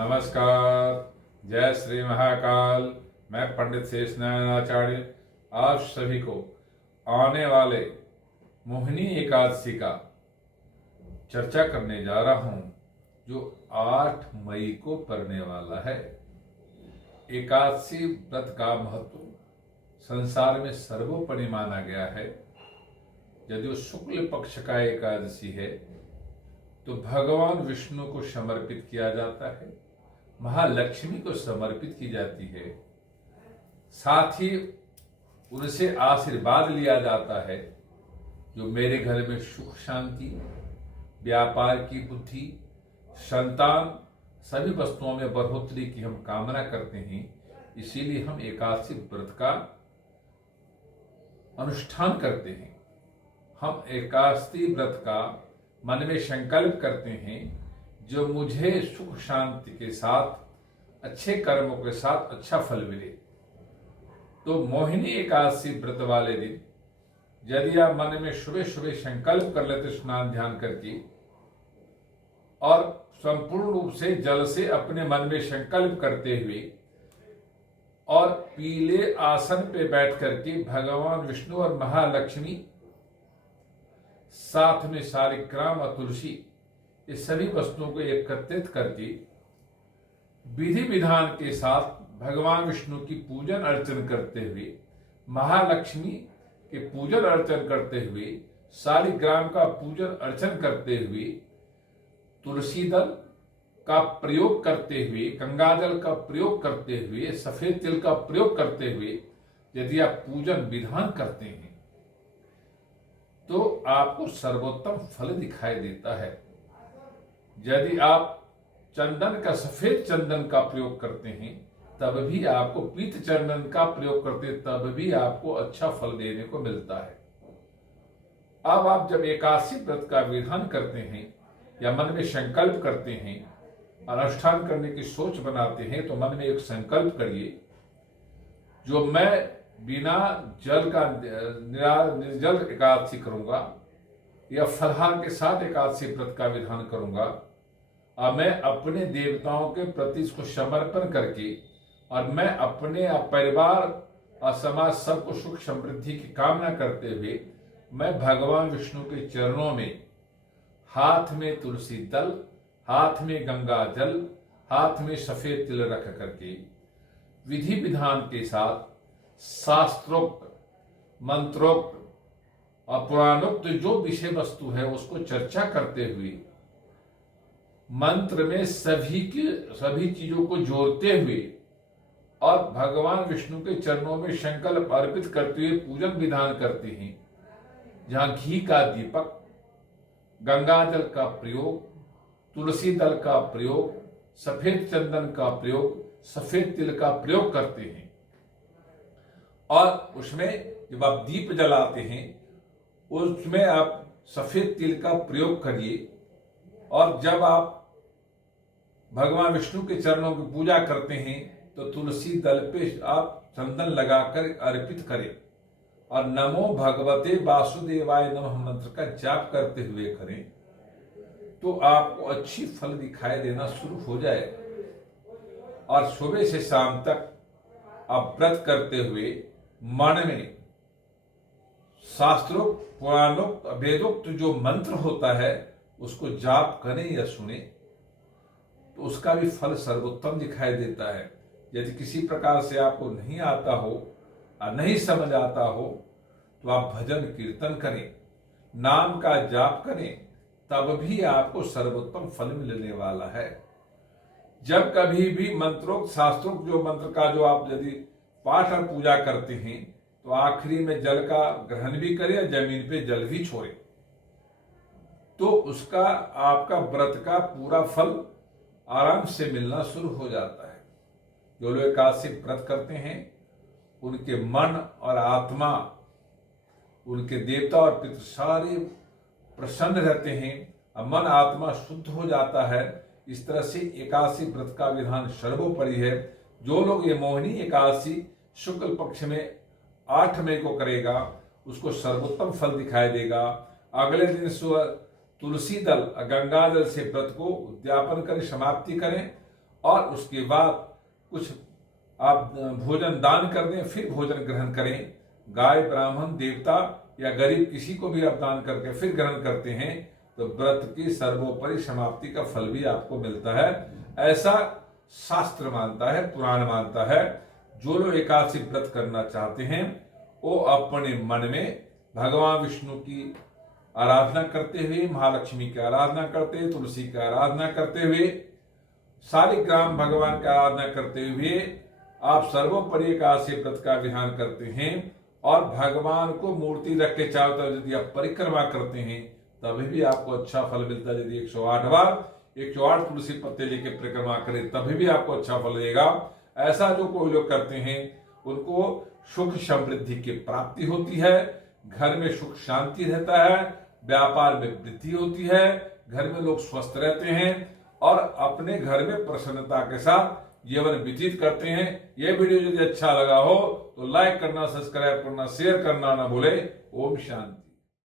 नमस्कार। जय श्री महाकाल। मैं पंडित शेष नारायणाचार्य आप सभी को आने वाले मोहिनी एकादशी का चर्चा करने जा रहा हूं, जो 8 मई को पड़ने वाला है। एकादशी व्रत का महत्व संसार में सर्वोपरि माना गया है। यदि वो शुक्ल पक्ष का एकादशी है तो भगवान विष्णु को समर्पित किया जाता है, महालक्ष्मी को समर्पित की जाती है, साथ ही उनसे आशीर्वाद लिया जाता है जो मेरे घर में सुख शांति, व्यापार की बुद्धि, संतान, सभी वस्तुओं में बढ़ोतरी की हम कामना करते हैं। इसीलिए हम एकादशी व्रत का अनुष्ठान करते हैं। हम एकादशी व्रत का मन में संकल्प करते हैं जो मुझे सुख शांति के साथ, अच्छे कर्मों के साथ अच्छा फल मिले। तो मोहिनी एकादशी व्रत वाले दिन यदि आप मन में सुबह सुबह संकल्प कर लेते, स्नान ध्यान करके, और संपूर्ण रूप से जल से अपने मन में संकल्प करते हुए और पीले आसन पे बैठ करके भगवान विष्णु और महालक्ष्मी, साथ में शालिग्राम और तुलसी, ये सभी वस्तुओं को एकत्रित करके विधि विधान के साथ भगवान विष्णु की पूजन अर्चन करते हुए, महालक्ष्मी के पूजन अर्चन करते हुए, शालिग्राम का पूजन अर्चन करते हुए, तुलसी दल का प्रयोग करते हुए, गंगा जल का प्रयोग करते हुए, सफेद तिल का प्रयोग करते हुए यदि आप पूजन विधान करते हैं तो आपको सर्वोत्तम फल दिखाई देता है। यदि आप चंदन का, सफेद चंदन का प्रयोग करते हैं तब भी आपको, पीत चंदन का प्रयोग करते हैं तब भी आपको अच्छा फल देने को मिलता है। अब आप जब एकादशी व्रत का विधान करते हैं या मन में संकल्प करते हैं, अनुष्ठान करने की सोच बनाते हैं, तो मन में एक संकल्प करिए, जो मैं बिना जल का निर्जल एकादशी करूंगा या फलाहार के साथ एकादशी व्रत का विधान करूंगा, और मैं अपने देवताओं के प्रति इसको समर्पण करके, और मैं अपने परिवार और समाज सबको सुख समृद्धि की कामना करते हुए मैं भगवान विष्णु के चरणों में हाथ में तुलसी दल, हाथ में गंगा जल, हाथ में सफेद तिल रख करके विधि विधान के साथ शास्त्रोक्त, मंत्रोक्त और पुराणोक्त जो विषय वस्तु है उसको चर्चा करते हुए, मंत्र में सभी चीजों को जोड़ते हुए और भगवान विष्णु के चरणों में संकल्प अर्पित करते हुए पूजन विधान करते हैं, जहां घी का दीपक, गंगा जल का प्रयोग, तुलसी दल का प्रयोग, सफेद चंदन का प्रयोग, सफेद तिल का प्रयोग करते हैं। और उसमें जब आप दीप जलाते हैं उसमें आप सफेद तिल का प्रयोग करिए, और जब आप भगवान विष्णु के चरणों की पूजा करते हैं तो तुलसी दल पे आप चंदन लगाकर अर्पित करें और नमो भगवते वासुदेवाय नमः मंत्र का जाप करते हुए करें, तो आपको अच्छी फल दिखाई देना शुरू हो जाए। और सुबह से शाम तक आप व्रत करते हुए मन में शास्त्रोक्त, पुराणोक्त, वेदोक्त जो मंत्र होता है उसको जाप करें या सुने, तो उसका भी फल सर्वोत्तम दिखाई देता है। यदि किसी प्रकार से आपको नहीं आता हो और नहीं समझ आता हो तो आप भजन कीर्तन करें, नाम का जाप करें, तब भी आपको सर्वोत्तम फल मिलने वाला है। जब कभी भी मंत्रोक्त, शास्त्रोक्त जो मंत्र का जो आप यदि पाठ और पूजा करते हैं तो आखिरी में जल का ग्रहण भी करें या जमीन पे जल भी छोड़े, तो उसका आपका व्रत का पूरा फल आराम से मिलना शुरू हो जाता है। जो लोग एकादशी व्रत करते हैं उनके मन और आत्मा, उनके देवता और पितृ सारे प्रसन्न रहते हैं और मन आत्मा शुद्ध हो जाता है। इस तरह से एकादशी व्रत का विधान सर्वोपरि है। जो लोग ये मोहिनी एकादशी शुक्ल पक्ष में 8 मई को करेगा उसको सर्वोत्तम फल दिखाई देगा। अगले दिन सुबह तुलसी दल, गंगा जल से व्रत को उद्यापन करें, समाप्ति करें और उसके बाद कुछ आप भोजन दान कर दें, फिर भोजन ग्रहण करें। गाय, ब्राह्मण, देवता या गरीब किसी को भी आप दान करके फिर ग्रहण करते हैं तो व्रत की सर्वोपरि समाप्ति का फल भी आपको मिलता है, ऐसा शास्त्र मानता है, पुराण मानता है। जो लोग एकादशी व्रत करना चाहते हैं वो अपने मन में भगवान विष्णु की आराधना करते हुए, महालक्ष्मी की आराधना करते हुए, तुलसी की आराधना करते हुए, शालिग्राम भगवान की आराधना करते हुए आप सर्वोपरि एकादशी व्रत का विधान करते हैं और भगवान को मूर्ति रख के चारों तरफ यदि आप परिक्रमा करते हैं तभी भी आपको अच्छा फल मिलता है। यदि 108 बार 108 तुलसी पत्ते लेके परिक्रमा करें तभी भी आपको अच्छा फल देगा। ऐसा जो कोई लोग करते हैं उनको सुख समृद्धि की प्राप्ति होती है, घर में सुख शांति रहता है, व्यापार में वृद्धि होती है, घर में लोग स्वस्थ रहते हैं और अपने घर में प्रसन्नता के साथ जीवन व्यतीत करते हैं। यह वीडियो यदि अच्छा लगा हो तो लाइक करना, सब्सक्राइब करना, शेयर करना ना भूले। ओम शांति।